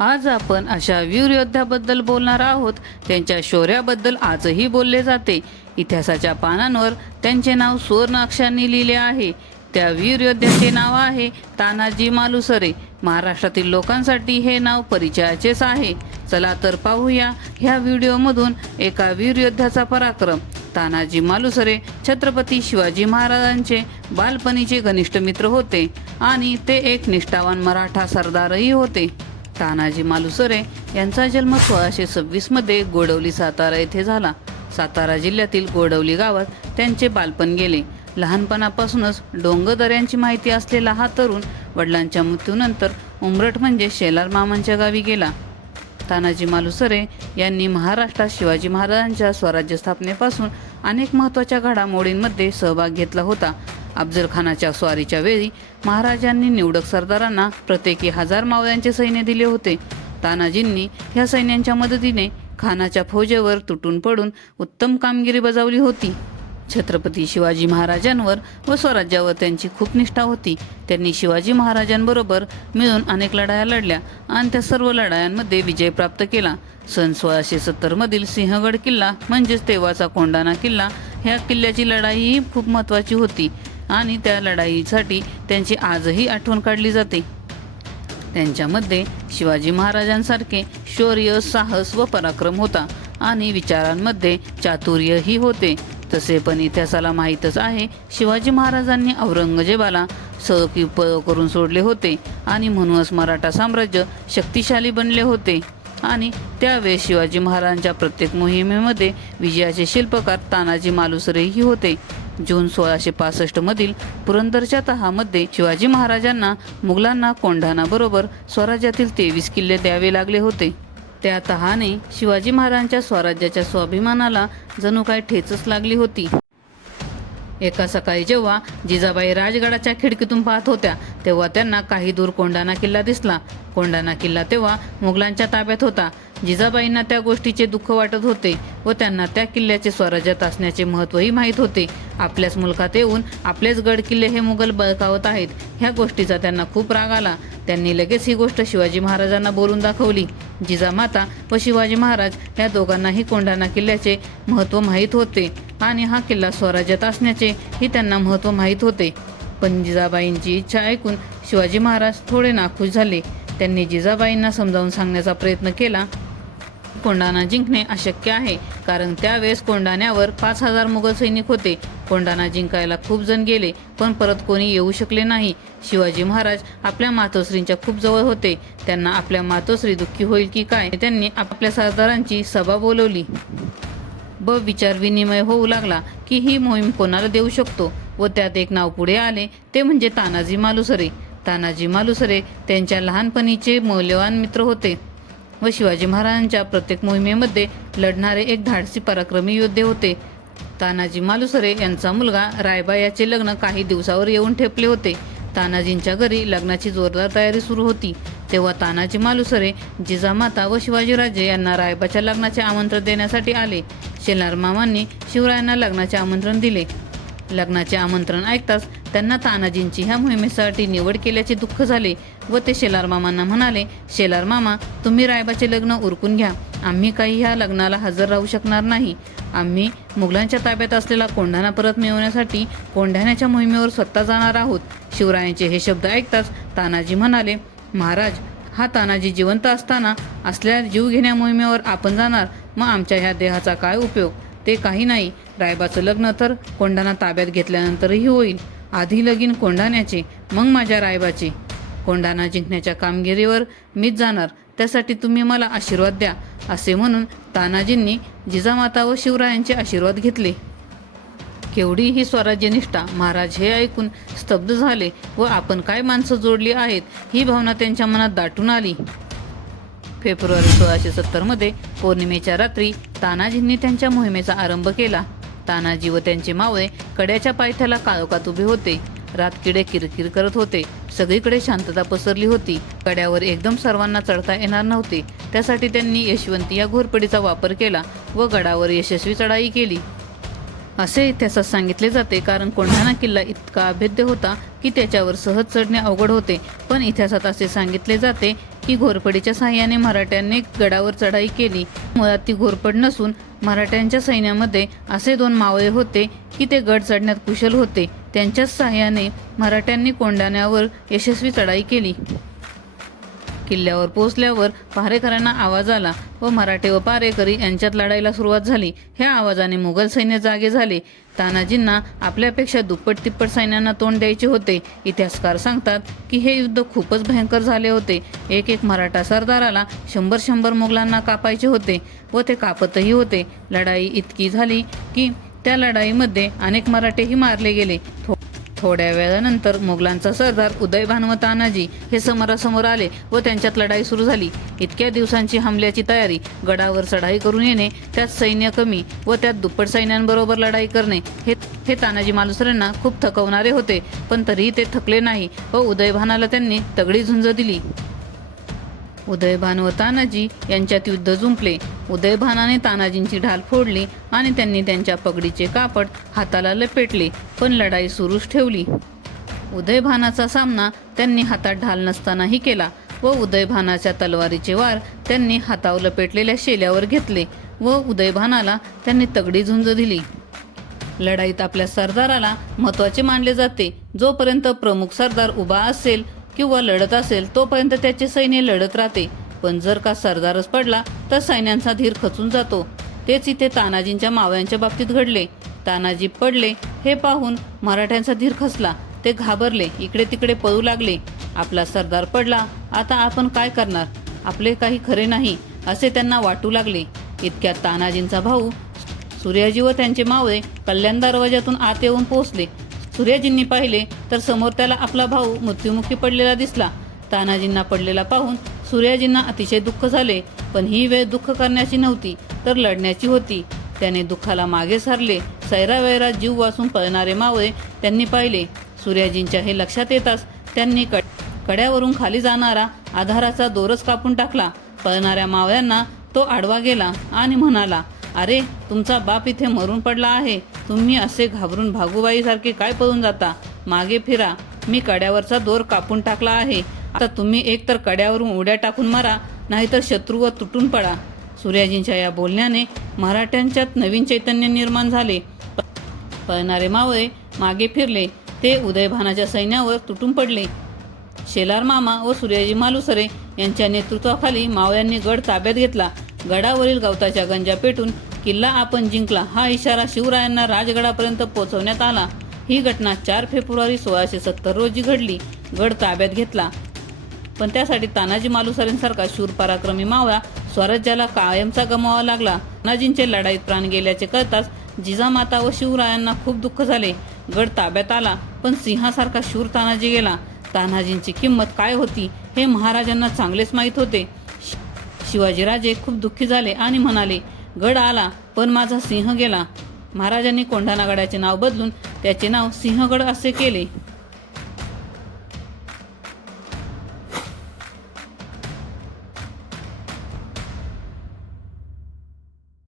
आज आपण अशा वीर योद्ध्याबद्दल बोलणार आहोत. त्यांच्या शौर्याबद्दल आजही बोलले जाते. इतिहासाच्या पानांवर त्यांचे नाव सुवर्ण अक्षरांनी लिहिले आहे. त्या वीर योद्ध्याचे नाव आहे तानाजी मालुसरे. महाराष्ट्रातील लोकांसाठी हे नाव परिचयाचेच आहे. चला तर पाहूया ह्या व्हिडिओमधून एका वीर योद्ध्याचा पराक्रम. तानाजी मालुसरे छत्रपती शिवाजी महाराजांचे बालपणीचे घनिष्ठ मित्र होते आणि ते एक निष्ठावान मराठा सरदारही होते. तानाजी मालुसरे यांचा जन्म सोळाशे सव्वीसमध्ये गोडवली सातारा येथे झाला. सातारा जिल्ह्यातील गोडवली गावात त्यांचे बालपण गेले. लहानपणापासूनच डोंगरदऱ्यांची माहिती असलेला हा तरुण वडिलांच्या मृत्यूनंतर उमरठ म्हणजे शेलार मामांच्या गावी गेला. तानाजी मालुसरे यांनी महाराष्ट्रात शिवाजी महाराजांच्या स्वराज्य स्थापनेपासून अनेक महत्त्वाच्या घडामोडींमध्ये सहभाग घेतला होता. अफजल खानाच्या स्वारीच्या वेळी महाराजांनी निवडक सरदारांना प्रत्येकी हजार मावळ्यांचे सैन्य दिले होते. तानाजींनी ह्या सैन्यांच्या मदतीने खानाच्या फौजेवर तुटून पडून उत्तम कामगिरी बजावली होती. छत्रपती शिवाजी महाराजांवर व स्वराज्यावर त्यांची खूप निष्ठा होती. त्यांनी शिवाजी महाराजांबरोबर मिळून अनेक लढाया लढल्या आणि त्या सर्व लढायांमध्ये विजय प्राप्त केला. सन सोळाशे सत्तरमधील सिंहगड किल्ला म्हणजेच तेव्हाचा कोंडाणा किल्ला ह्या किल्ल्याची लढाईही खूप महत्त्वाची होती. आणि त्या लढाईसाठी त्यांची आजही आठवण काढली जाते. त्यांच्यामध्ये शिवाजी महाराजांसारखे शौर्य साहस व पराक्रम होता आणि विचारांमध्ये चातुर्यही होते. तसे पण इतिहासाला माहीतच आहे शिवाजी महाराजांनी औरंगजेबाला सहकी प करून सोडले होते आणि म्हणूनच मराठा साम्राज्य शक्तिशाली बनले होते. आणि त्यावेळेस शिवाजी महाराजांच्या प्रत्येक मोहिमेमध्ये विजयाचे शिल्पकार तानाजी मालुसरेही होते. जून सोळाशे पासष्टमधील पुरंदरच्या तहामध्ये शिवाजी महाराजांना मुघलांना कोंढाणाबरोबर स्वराज्यातील तेवीस किल्ले द्यावे लागले होते. त्या तहाने शिवाजी महाराजांच्या स्वराज्याच्या स्वाभिमानाला जणू काय ठेचच लागली होती. एका सकाळी जेव्हा जिजाबाई राजगडाच्या खिडकीतून पाहत होत्या तेव्हा त्यांना काही दूर कोंडाणा किल्ला दिसला. कोंडाणा किल्ला तेव्हा मुघलांच्या ताब्यात होता. जिजाबाईंना त्या गोष्टीचे दुःख वाटत होते व त्यांना त्या किल्ल्याचे स्वराज्यात असण्याचे महत्त्वही माहीत होते. आपल्याच मुलखात येऊन आपलेच गड किल्ले हे मुघल बळकावत आहेत ह्या गोष्टीचा त्यांना खूप राग आला. त्यांनी लगेच ही गोष्ट शिवाजी महाराजांना बोलून दाखवली. जिजामाता व शिवाजी महाराज या दोघांनाही कोंढाणा किल्ल्याचे महत्त्व माहीत होते. आणि हा किल्ला स्वराज्यात असण्याचे हे त्यांना महत्त्व माहीत होते. पण जिजाबाईंची इच्छा ऐकून शिवाजी महाराज थोडे नाखुश झाले. त्यांनी जिजाबाईंना समजावून सांगण्याचा प्रयत्न केला. कोंडाना जिंकणे अशक्य आहे कारण त्यावेळेस कोंडाण्यावर पाच हजार मुघल सैनिक होते. कोंडाना जिंकायला खूप जण गेले पण परत कोणी येऊ शकले नाही. शिवाजी महाराज आपल्या मातोश्रींच्या खूप जवळ होते. त्यांना आपल्या मातोश्री दुःखी होईल की काय? त्यांनी आपल्या सरदारांची सभा बोलवली. ब विचार विनिमय होऊ लागला की ही मोहीम कोणाला देऊ शकतो? व त्यात एक नाव पुढे आले ते म्हणजे तानाजी मालुसरे. तानाजी मालुसरे त्यांच्या लहानपणीचे मौल्यवान मित्र होते व शिवाजी महाराजांच्या प्रत्येक मोहिमेमध्ये लढणारे एक धाडसी पराक्रमी योद्धे होते. तानाजी मालुसरे यांचा मुलगा रायबा याचे लग्न काही दिवसावर येऊन ठेपले होते. तानाजींच्या घरी लग्नाची जोरदार तयारी सुरू होती. तेव्हा तानाजी मालुसरे जिजामाता व शिवाजीराजे यांना रायबाच्या लग्नाचे आमंत्रण देण्यासाठी आले. शेलार मामांनी शिवरायांना लग्नाचे आमंत्रण दिले. लग्नाचे आमंत्रण ऐकताच त्यांना तानाजींची ह्या मोहिमेसाठी निवड केल्याचे दुःख झाले व ते शेलार मामांना म्हणाले शेलार मामा तुम्ही रायबाचे लग्न उरकून घ्या. आम्ही काही ह्या लग्नाला हजर राहू शकणार नाही. आम्ही मुघलांच्या ताब्यात असलेला कोंढाणा परत मिळवण्यासाठी कोंढाण्याच्या मोहिमेवर स्वतः जाणार आहोत. शिवरायांचे हे शब्द ऐकताच तानाजी म्हणाले महाराज हा तानाजी जिवंत असताना असल्या जीवघेण्या मोहिमेवर आपण जाणार मग आमच्या ह्या देहाचा काय उपयोग? ते काही नाही. रायबाचं लग्न तर कोंढाना ताब्यात घेतल्यानंतरही होईल. आधी लगीन कोंढाण्याचे मग माझ्या रायबाचे. कोंढाणा जिंकण्याच्या कामगिरीवर मीच जाणार त्यासाठी तुम्ही मला आशीर्वाद द्या असे म्हणून तानाजींनी जिजामाता व शिवरायांचे आशीर्वाद घेतले. केवढी ही स्वराज्यनिष्ठा महाराज हे ऐकून स्तब्ध झाले व आपण काय माणसं जोडली आहेत ही भावना त्यांच्या मनात दाटून आली. फेब्रुवारी सोळाशे सत्तरमध्ये पौर्णिमेच्या रात्री तानाजींनी त्यांच्या मोहिमेचा आरंभ केला. तानाजी व त्यांचे मावळे कड्याच्या पायथ्याला काळोखात उभे होते. रातकिडे किरकिर करत होते. सगळीकडे शांतता पसरली होती. कड्यावर एकदम सर्वांना चढता येणार नव्हते. त्यासाठी त्यांनी यशवंती या घोरपडीचा वापर केला व गडावर यशस्वी चढाई केली. असे इतिहासात सांगितले जाते. कारण कोंढाणा किल्ला इतका अभेद्य होता की त्याच्यावर सहज चढणे अवघड होते. पण इतिहासात असे सांगितले जाते की घोरपडीच्या सहाय्याने मराठ्यांनी गडावर चढाई केली. मुळात ती घोरपड नसून मराठ्यांच्या सैन्यामध्ये असे दोन मावळे होते की ते गड चढण्यात कुशल होते. त्यांच्याच सहाय्याने मराठ्यांनी कोंढाण्यावर यशस्वी चढाई केली. किल्ल्यावर पोहोचल्यावर पहारेकरांना आवाज आला व मराठे व पारेकरी यांच्यात लढाईला सुरुवात झाली. ह्या आवाजाने मुघल सैन्य जागे झाले. तानाजींना आपल्यापेक्षा दुप्पट तिप्पट सैन्यांना तोंड द्यायचे होते. इतिहासकार सांगतात की हे युद्ध खूपच भयंकर झाले होते. एक एक मराठा सरदाराला शंभर शंभर मुघलांना कापायचे होते व ते कापतही होते. लढाई इतकी झाली की त्या लढाईमध्ये अनेक मराठेही मारले गेले. थो- थोड्या वेळानंतर मुघलांचा सरदार उदयभान व तानाजी हे समोरासमोर आले व त्यांच्यात लढाई सुरू झाली. इतक्या दिवसांची हमल्याची तयारी गडावर चढाई करून येणे त्यात सैन्य कमी व त्यात दुप्पट सैन्यांबरोबर लढाई करणे हे हे तानाजी मालुसरेंना खूप थकवणारे होते पण तरीही ते थकले नाही व उदयभानाला त्यांनी तगडी झुंज दिली. उदयभान व तानाजी यांच्यात युद्ध जुंपले. उदयभानाने तानाजींची ढाल फोडली आणि त्यांनी त्यांच्या पगडीचे कापड हाताला लपेटले पण लढाई सुरूच ठेवली. उदयभानाचा सामना त्यांनी हातात ढाल नसतानाही केला व उदयभानाच्या तलवारीचे वार त्यांनी हातावर लपेटलेल्या शेल्यावर घेतले व उदयभानाला त्यांनी तगडी झुंज दिली. लढाईत आपल्या सरदाराला महत्त्वाचे मानले जाते. जोपर्यंत प्रमुख सरदार उभा असेल किंवा लढत असेल तोपर्यंत त्याचे सैन्य लढत राहते. पण जर का सरदारच पडला तर सैन्यांचा धीर खचून जातो. तेच इथे तानाजींच्या मावळ्यांच्या बाबतीत घडले. तानाजी पडले हे पाहून मराठ्यांचा धीर खचला. ते घाबरले इकडे तिकडे पळू लागले. आपला सरदार पडला आता आपण काय करणार? आपले काही खरे नाही असे त्यांना वाटू लागले. इतक्या तानाजींचा भाऊ सूर्याजी व त्यांचे मावळे कल्याण दरवाजातून आत येऊन पोहोचले. सूर्याजींनी पाहिले तर समोर त्याला आपला भाऊ मृत्युमुखी पडलेला दिसला. तानाजींना पडलेला पाहून सूर्याजींना अतिशय दुःख झाले पण ही वेळ दुःख करण्याची नव्हती तर लढण्याची होती. त्याने दुःखाला मागे सारले सैरावैरा जीव वाचून पळणारे मावळे त्यांनी पाहिले. सूर्याजींच्या हे लक्षात येताच त्यांनी कड कड्यावरून खाली जाणारा आधाराचा दोरच कापून टाकला. पळणाऱ्या मावळ्यांना तो आडवा गेला आणि म्हणाला अरे तुमचा बाप इथे मरून पडला आहे. तुम्ही असे घाबरून भागूबाईसारखे काय पळून जाता? मागे फिरा. मी कड्यावरचा दोर कापून टाकला आहे. आता तुम्ही एकतर कड्यावरून उड्या टाकून मारा नाहीतर शत्रूवर तुटून पडा. सूर्याजींच्या या बोलण्याने मराठ्यांच्यात नवीन चैतन्य निर्माण झाले. पळणारे मावळे मागे फिरले. ते उदयभानाच्या सैन्यावर तुटून पडले. शेलार मामा व सूर्याजी मालुसरे यांच्या नेतृत्वाखाली मावळ्यांनी गड ताब्यात घेतला. गडावरील गवताच्या गंजा पेटून किल्ला आपण जिंकला हा इशारा शिवरायांना राजगडापर्यंत पोहोचवण्यात आला. ही घटना चार फेब्रुवारी सोळाशे सत्तर रोजी घडली. गड ताब्यात घेतला. पण त्यासाठी तानाजी मालुसरेंसारखा शूर पराक्रमी मावळा स्वराज्याला कायमचा गमावा लागला. तानाजींचे लढाईत प्राण गेल्याचे कळताच जिजामाता व शिवरायांना खूप दुःख झाले. गड ताब्यात आला पण सिंहासारखा शूर तानाजी गेला. तानाजींची किंमत काय होती हे महाराजांना चांगलेच माहीत होते. शिवाजीराजे खूप दुःखी झाले आणि म्हणाले गड आला पण माझा सिंह गेला. महाराजांनी कोंढाणा गडाचे नाव बदलून त्याचे नाव सिंहगड असे केले.